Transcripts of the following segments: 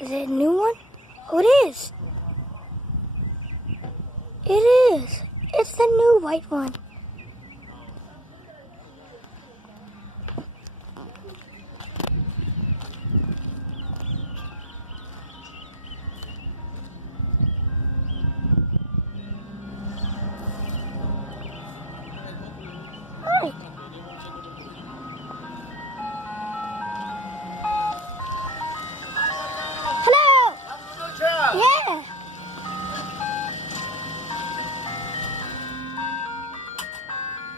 Is it a new one? Oh, it is. It is. It's the new white one. Alright. Hello! Yeah!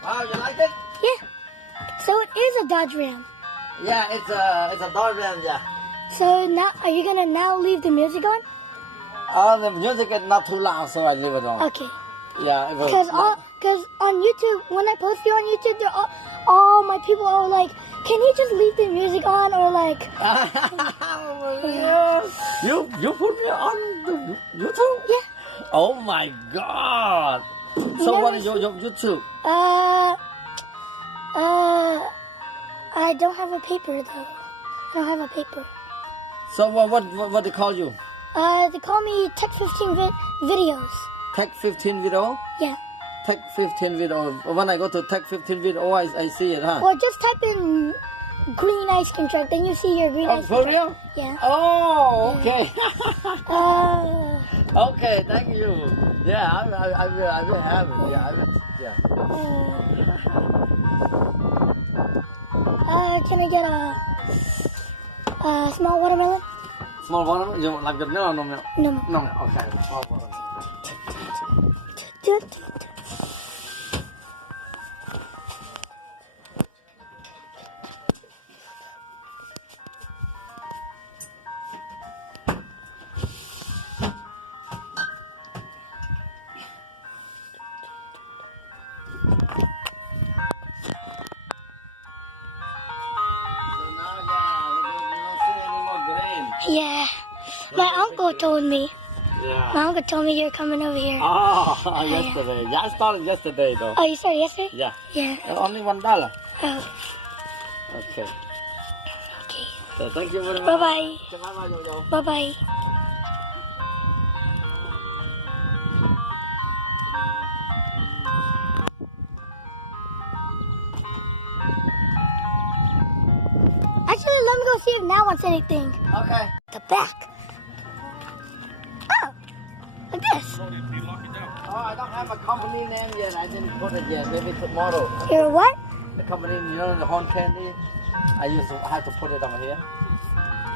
Wow, you like it? Yeah. So it is a Dodge Ram. Yeah, it's a Dodge Ram, yeah. So now, are you gonna now leave the music on? The music is not too loud, so I leave it on. Okay. Yeah, it was. Because on YouTube, when I post you on YouTube, all my people are like, can you just leave the music on or like? You put me on the YouTube? Yeah. Oh my God! So what is your YouTube? I don't have a paper though. I don't have a paper. So what they call you? They call me Tech 15 Videos. Tech 15 video? Yeah. Tech 15 video. When I go to Tech 15 video, I see it, huh? Or just type in green ice cream truck, then you see your green ice for cream truck. real? Yeah. Oh, okay. Uh, Okay, thank you. Yeah, I will have it. Yeah, yeah. Can I get a small watermelon? Small watermelon? You like the milk or no milk? No. No milk. Okay, small watermelon. Yeah. My uncle told me. Yeah. My uncle told me you're coming over here. Oh, yesterday. Yeah, I started yesterday though. Oh, you started yesterday? Yeah. Yeah. Only $1. Oh, Okay. okay. So thank you very much. Bye-bye. Bye-bye, Yo-Yo. Bye-bye. Actually, let me go see if now wants anything. Okay. The back. Oh, like this. Oh, I don't have a company name yet. I didn't put it yet. Maybe tomorrow. Your what? The company, you know, the horn candy. I have to put it on here.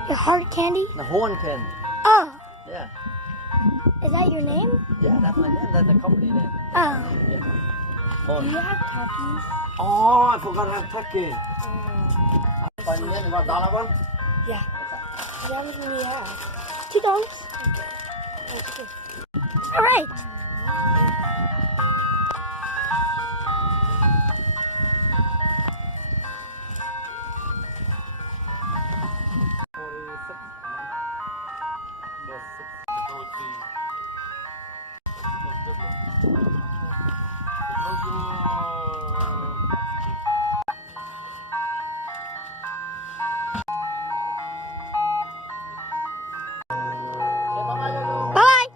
Your heart candy? The horn candy. Oh, Yeah. is that your name? Yeah, that's my name. That's the company name. Oh. Yeah. Do Horn. you have puppies? Oh, I forgot to have turkey. You want dollar one? Yeah. How much do we have? $2. Okay. All right. Bye.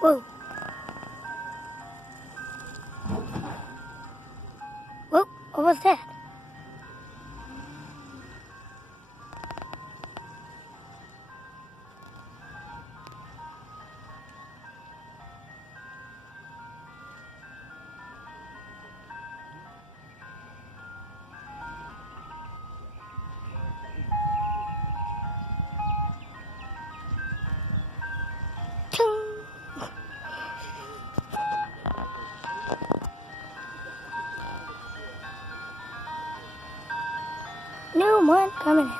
Whoa. Whoa, what was that? Chung. New one coming in.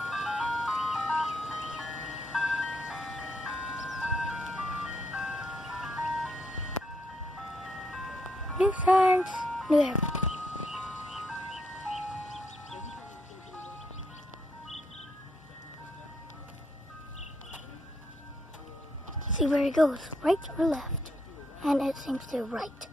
new signs, new everything. See where it goes, right or left? And it seems to right.